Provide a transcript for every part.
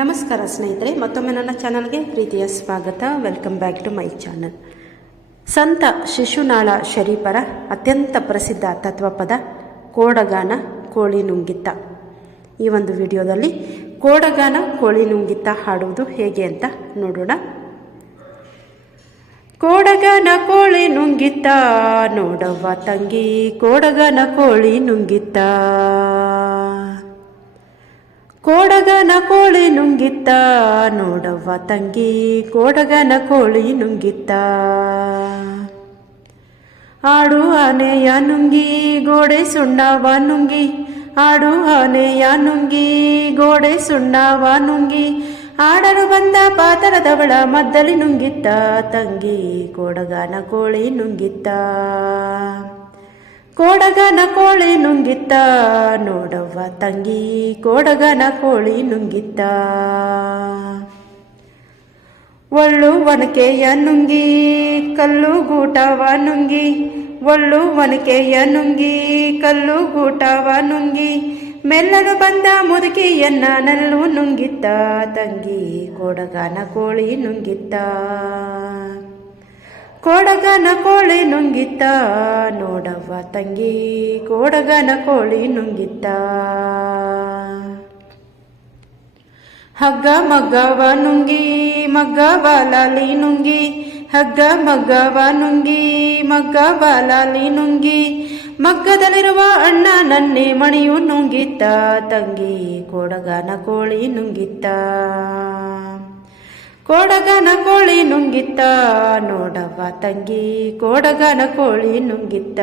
ನಮಸ್ಕಾರ ಸ್ನೇಹಿತರೆ, ಮತ್ತೊಮ್ಮೆ ನನ್ನ ಚಾನಲ್ಗೆ ಪ್ರೀತಿಯ ಸ್ವಾಗತ. Welcome back to my channel ಸಂತ ಶಿಶುನಾಳ ಶರೀಫರ ಅತ್ಯಂತ ಪ್ರಸಿದ್ಧ ತತ್ವಪದ ಕೋಡಗಾನ ಕೋಳಿ ನುಂಗಿತ್ತ ಈ ಒಂದು ವಿಡಿಯೋದಲ್ಲಿ ಕೋಡಗಾನ ಕೋಳಿ ನುಂಗಿತ್ತ ಹಾಡುವುದು ಹೇಗೆ ಅಂತ ನೋಡೋಣ. ಕೋಡಗನ ಕೋಳಿ ನುಂಗಿತ್ತ ನೋಡವ್ವ ತಂಗಿ, ಕೋಡಗನ ಕೋಳಿ ನುಂಗಿತ್ತ ಕೋಡಗನ ಕೋಳಿ ನುಂಗಿತ್ತ ನೋಡವ್ವ ತಂಗಿ, ಕೋಡಗನ ಕೋಳಿ ನುಂಗಿತ್ತ. ಆಡು ಆನೆಯ ನುಂಗಿ, ಗೋಡೆ ಸುಣ್ಣವ ನುಂಗಿ. ಆಡು ಆನೆಯ ನುಂಗಿ, ಗೋಡೆ ಸುಣ್ಣವ ನುಂಗಿ. ಆಡಲು ಬಂದ ಪಾತರದವಳ ಮದ್ದಲಿ ನುಂಗಿತ್ತ, ತಂಗಿ, ಕೋಡಗನ ಕೋಳಿ ನುಂಗಿತ್ತ. ಕೋಡಗನ ಕೋಳಿ ನುಂಗಿತ್ತ, ನೋಡವ್ವ ತಂಗಿ ಕೋಡಗನ ಕೋಳಿ ನುಂಗಿತ್ತ. ಒಳ್ಳು ಒನಕೆಯ ನುಂಗಿ ಕಲ್ಲು ಗೂಟವ ನುಂಗಿ ಒಳ್ಳು ಒನಕೆಯ ನುಂಗಿ ಕಲ್ಲು ಗೂಟವ ನುಂಗಿ, ಮೆಲ್ಲನು ಬಂದ ಮುದುಕಿಯನ್ನ ನಲ್ಲು ನುಂಗಿತ್ತ, ತಂಗಿ ಕೋಡಗನ ಕೋಳಿ ನುಂಗಿತ್ತ. ಕೋಡಗನ ಕೋಳಿ ನುಂಗಿತ್ತ. ನೋಡವ್ವ ತಂಗಿ, ಕೋಡಗನ ಕೋಳಿ ನುಂಗಿತ್ತ. ಹಗ್ಗ ಮಗ್ಗವ ನುಂಗಿ ಮಗ್ಗ ಬಾಲಾಲಿ ನುಂಗಿ. ಹಗ್ಗ ಮಗ್ಗವ ನುಂಗಿ ಮಗ್ಗ ಲಾಲಿ ನುಂಗಿ. ಮಗ್ಗದಲ್ಲಿರುವ ಅಣ್ಣ ನನ್ನೆ ಮಣಿಯು ನುಂಗಿತ್ತ. ತಂಗಿ, ಕೋಡಗನ ಕೋಳಿ ನುಂಗಿತ್ತ. ಕೋಡಗನ ಕೋಳಿ ನುಂಗಿತ್ತ, ನೋಡವ್ವ ತಂಗಿ, ಕೋಡಗನ ಕೋಳಿ ನುಂಗಿತ್ತ.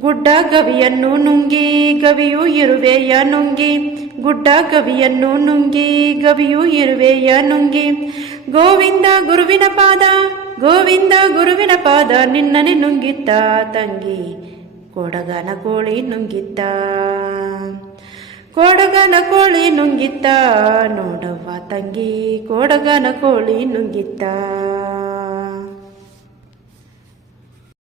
ಗುಡ್ಡ ಗವಿಯನ್ನು ನುಂಗಿ, ಗವಿಯು ಇರುವೆಯ ನುಂಗಿ. ಗುಡ್ಡ ಗವಿಯನ್ನು ನುಂಗಿ, ಗವಿಯು ಇರುವೆಯ ನುಂಗಿ. ಗೋವಿಂದ ಗುರುವಿನ ಪಾದ, ಗೋವಿಂದ ಗುರುವಿನ ಪಾದ ನಿನ್ನನೆ ನುಂಗಿತ್ತ ತಂಗಿ. ಕೋಡಗನ ಕೋಳಿ ನುಂಗಿತ್ತ. ಕೋಡಗನ ಕೋಳಿ ನುಂಗಿತ್ತ ನೋಡವ್ವ ತಂಗಿ ಕೋಡಗನ ಕೋಳಿ ನುಂಗಿತ್ತ.